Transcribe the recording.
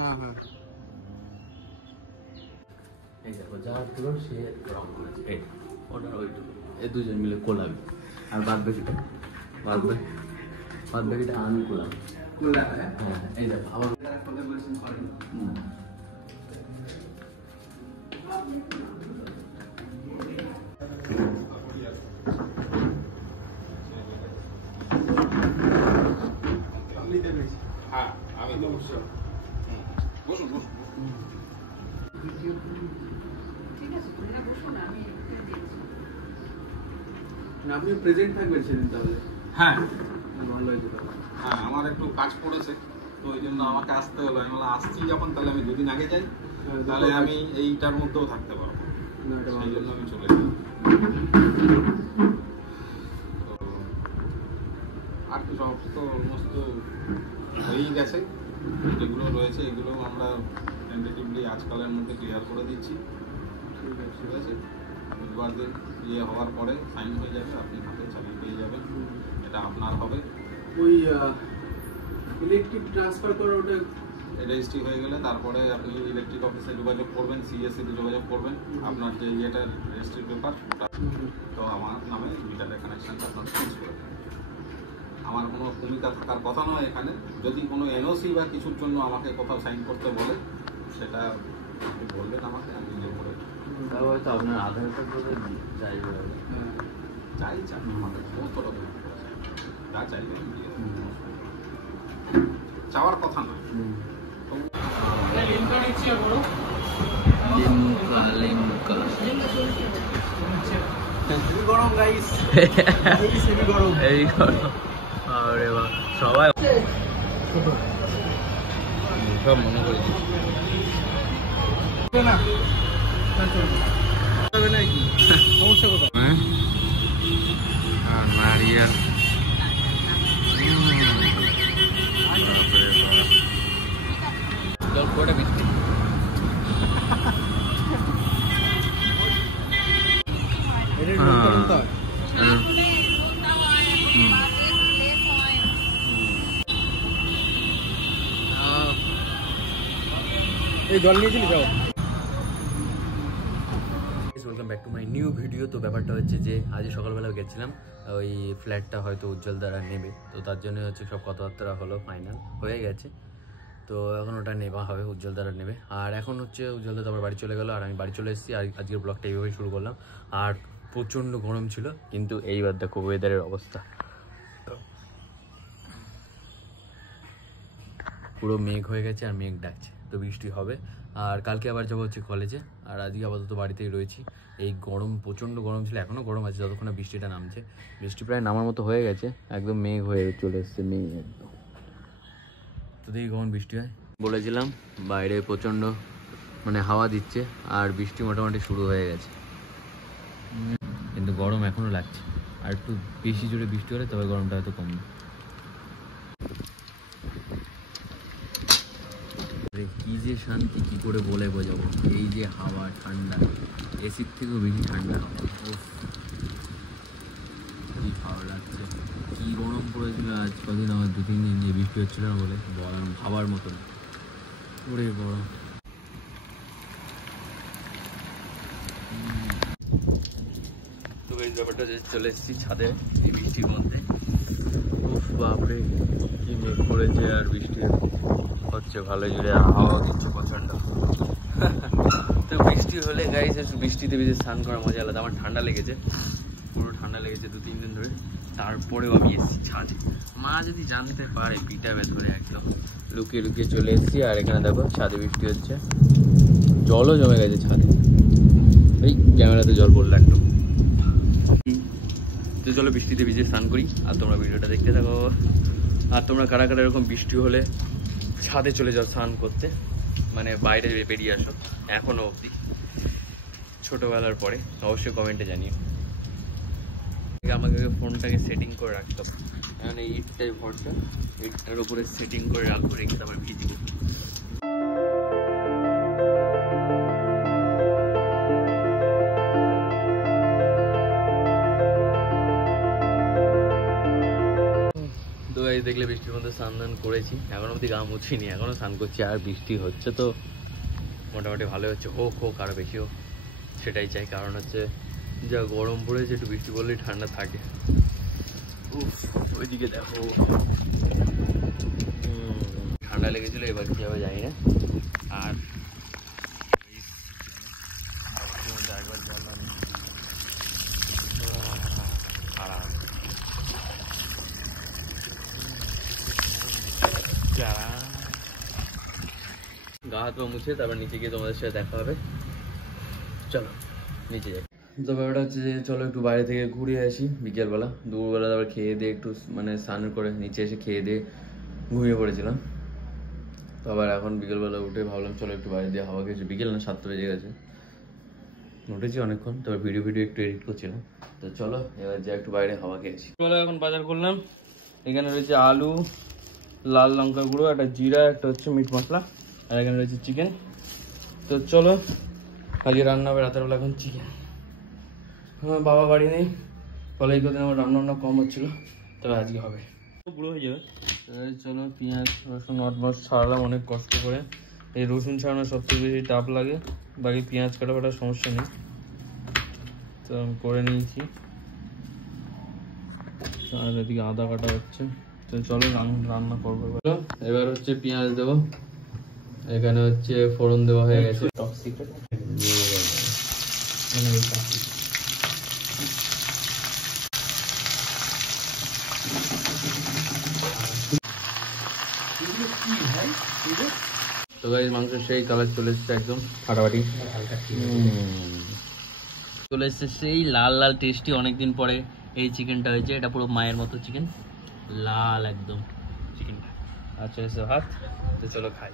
হ্যাঁ হ্যাঁ এই দেখো যা দিলো সে রং করেছে এই ওটা ওইটুকু এই দুজন মিলে কোলাবে আর বাদ বাকিটা আমি কোলাবো হ্যাঁ এই দেখো আবার আপনি প্রেজেন্ট থাকবেন সেদিন তাহলে? হ্যাঁ ভালো হয়েছে। হ্যাঁ আমার একটু কাজ পড়েছে তো ওই জন্য আমাকে আসতে হলো। আমি বললাম আসছি যখন তাহলে আমি দুদিন আগে যাই, তাহলে আমি এইটার মধ্যেও থাকতে পারবো, সেই জন্য আমি চলে যাই। আর তো সব তো অলমোস্ট হয়েই গেছে, যেগুলো রয়েছে এগুলো আমরা টেন্টেটিভলি আজকালের মধ্যে ক্লিয়ার করে দিচ্ছি। ঠিক আছে, বুধবার দিন ইয়ে হওয়ার পরে সাইন হয়ে যাবে, আপনি হাতে চাবি পেয়ে যাবেন, এটা আপনার হবে। ওই ইলেকট্রিক ট্রান্সফার করা ওটা রেজিস্ট্রি হয়ে গেলে তারপরে আপনি ইলেকট্রিক অফিসে যোগাযোগ করবেন, সিএসসিতে যোগাযোগ করবেন, আপনার যে ইয়েটার রেজিস্ট্রি পেপার তো আমার নামে মিটারের কানেকশানটা আপনার চেঞ্জ করে দেবেন। আমার কোনো ভূমিকা থাকার কথা নয় এখানে। যদি কোনো এনওসি বা কিছুর জন্য আমাকে কোথাও সাইন করতে বলে সেটা আপনি বলবেন আমাকে, আমি ইয়ে করে হয়তো আপনার আধার কার্ড চাইবে, চাই আমাদের সমস্ত রকম যা চাইবে চাওয়ার কথা নয়। গরম গাইস, গরম এই আরে বাহ সবাই সব মনে করে না সমস্যা কোথায়? হ্যাঁ আর নারিয়াল কটা বিস্কিট এই জল নিয়েছিলি সব। Welcome back to my new video. তো ব্যাপারটা হচ্ছে যে আজ সকালবেলা গেছিলাম, ওই ফ্ল্যাটটা হয়তো উজ্জ্বল দ্বারা নেবে, তো তার জন্য হচ্ছে সব কথাবার্তা হলো, ফাইনাল হয়ে গেছে। তো এখন ওটা নেওয়া হবে, উজ্জ্বল দ্বারা নেবে। আর এখন হচ্ছে উজ্জ্বল দ্বারা আবার বাড়ি চলে গেলো, আর আমি বাড়ি চলে এসেছি। আর আজকের ব্লগটা এইভাবেই শুরু করলাম। আর প্রচণ্ড গরম ছিল, কিন্তু এইবার দেখো ওয়েদারের অবস্থা, পুরো মেঘ হয়ে গেছে আর মেঘ ডাকছে, তো বৃষ্টি হবে। আর কালকে আবার যাবো হচ্ছে কলেজে, আর আজকে আপাতত বাড়িতেই রয়েছি। এই গরম, প্রচণ্ড গরম ছিল, এখনও গরম আছে যতক্ষণ না বৃষ্টিটা নামছে। বৃষ্টি প্রায় নামার মতো হয়ে গেছে, একদম মেঘ হয়ে চলে এসছে, মেঘ একদম। তো দেখি কখন বৃষ্টি হয়। বলেছিলাম বাইরে প্রচণ্ড মানে হাওয়া দিচ্ছে, আর বৃষ্টি মোটামুটি শুরু হয়ে গেছে, কিন্তু গরম এখনও লাগছে। আর একটু বেশি জোরে বৃষ্টি হলে তবে গরমটা হয়তো কমবে। কি যে শান্তি, কি করে বলে বোঝাবো। এই যে হাওয়া ঠান্ডা, এসির থেকেও বেশি ঠান্ডা হাওয়া, কি ভালো লাগছে। কি গরম পড়েছিল আজ কদিন, আমার 2-3 দিন যে বৃষ্টি হচ্ছিল না বলে ভাবার মতন ওরে গরম। তো এই ব্যাপারটা যে চলে এসেছি ছাদে এই বৃষ্টির মধ্যে। উফ বাপরে কি মেঘ পড়েছে, আর বৃষ্টি হচ্ছে ভালো জুড়ে, হাওয়া দিচ্ছে প্রচণ্ড। তো বৃষ্টি হলে গাইস বৃষ্টিতে ভিজে স্নান করার মজা আলাদা। আমার ঠান্ডা লেগেছে, পুরো ঠান্ডা লেগেছে 2-3 দিন ধরে। তারপরেও আমি এসেছি ছাদে, মা যদি জানতে পারে পিটাবে ধরে। একদম লুকিয়ে লুকিয়ে চলে এসেছি। আর এখানে দেখো ছাদে বৃষ্টি হচ্ছে, জলও জমে গেছে ছাদে। এই ক্যামেরাতে জল পড়লো একটু। তো চলো বৃষ্টিতে ভিজে স্নান করি, আর তোমরা ভিডিওটা দেখতে থাকো। আর তোমরা কারা কারা এরকম বৃষ্টি হলে ছাদে চলে যাও স্নান করতে, মানে বাইরে বেরিয়ে আসো এখনো অবধি ছোটবেলার পরে, অবশ্যই কমেন্টে জানিও। আমাকে ফোনটাকে সেটিং করে রাখতে হবে, কারণ এই ইটটাই ভরটা, ইটটার উপরে সেটিং করে রাখবো, রেখে আমার ভিজবো। দেখলে বৃষ্টির মধ্যে স্নান দান করেছি, এখনো অবধি গা মুছিনি, এখনো স্নান করছি। আর বৃষ্টি হচ্ছে তো মোটামুটি ভালো হচ্ছে, হোক আরো বেশি হোক সেটাই চাই। কারণ হচ্ছে যা গরম পড়েছে, একটু বৃষ্টি পড়লেই ঠান্ডা থাকে। উফ, ওইদিকে দেখো ঠান্ডা লেগেছিল, এবার কি হবে জানি না। আর একবার জল খারাপ গা হাত পা মুছে তারপর নিচে গিয়ে তোমাদের সাথে দেখা হবে। চলো নিচে যাই। তো ব্যাপারটা হচ্ছে যে চলো একটু বাইরে থেকে ঘুরে আসি বিকেলবেলা। দুপুরবেলা তারপর খেয়ে দিয়ে একটু মানে স্নান করে নিচে এসে খেয়ে দিয়ে ঘুমিয়ে পড়েছিলাম। তো আবার এখন বিকেলবেলা উঠে ভাবলাম চলো একটু বাইরে দিয়ে হাওয়া খেয়েছি। বিকেল না 7টা বেজে গেছে, উঠেছি অনেকক্ষণ, তারপর ভিডিও একটু এডিট করছিলাম। তো চলো এবার যা একটু বাইরে হাওয়া খেয়েছি। চলো এখন বাজার করলাম। এখানে রয়েছে আলু, লাল লঙ্কা গুঁড়ো, একটা জিরা, একটা হচ্ছে মিট মশলা, আর এখানে রয়েছে চিকেন। তো চলো আজকে রান্না হবে রাতের বেলা এখন চিকেন। আমার বাবা বাড়ি নেই, ফলে এই কদিন আমার রান্না কম হচ্ছিল, তবে আজকে হবে, পুরো হয়ে যাবে। চলো পেঁয়াজ রসুন নটমস ছাড়ালাম অনেক কষ্ট করে। এই রসুন ছাড়ানো সবথেকে বেশি টাপ লাগে, বাকি পেঁয়াজ কাটা ফাটার সমস্যা নেই। তো আমি করে নিয়েছি, আর এদিকে আদা কাটা হচ্ছে। তো চলো রান্না করবো। এবার হচ্ছে পেঁয়াজ দেবো, এখানে হচ্ছে ফোড়ন দেওয়া হয়ে গেছে। তো গাইস মাংস সেই কালার চলে এসছে, একদম ফাটাফাটি চলে এসছে, সেই লাল লাল টেস্টি। অনেকদিন পরে এই চিকেনটা হয়েছে, এটা পুরো মায়ের মতো চিকেন, লাল একদম চিকেনটা। আর চলে এসছে ভাত। তো চলো খাই।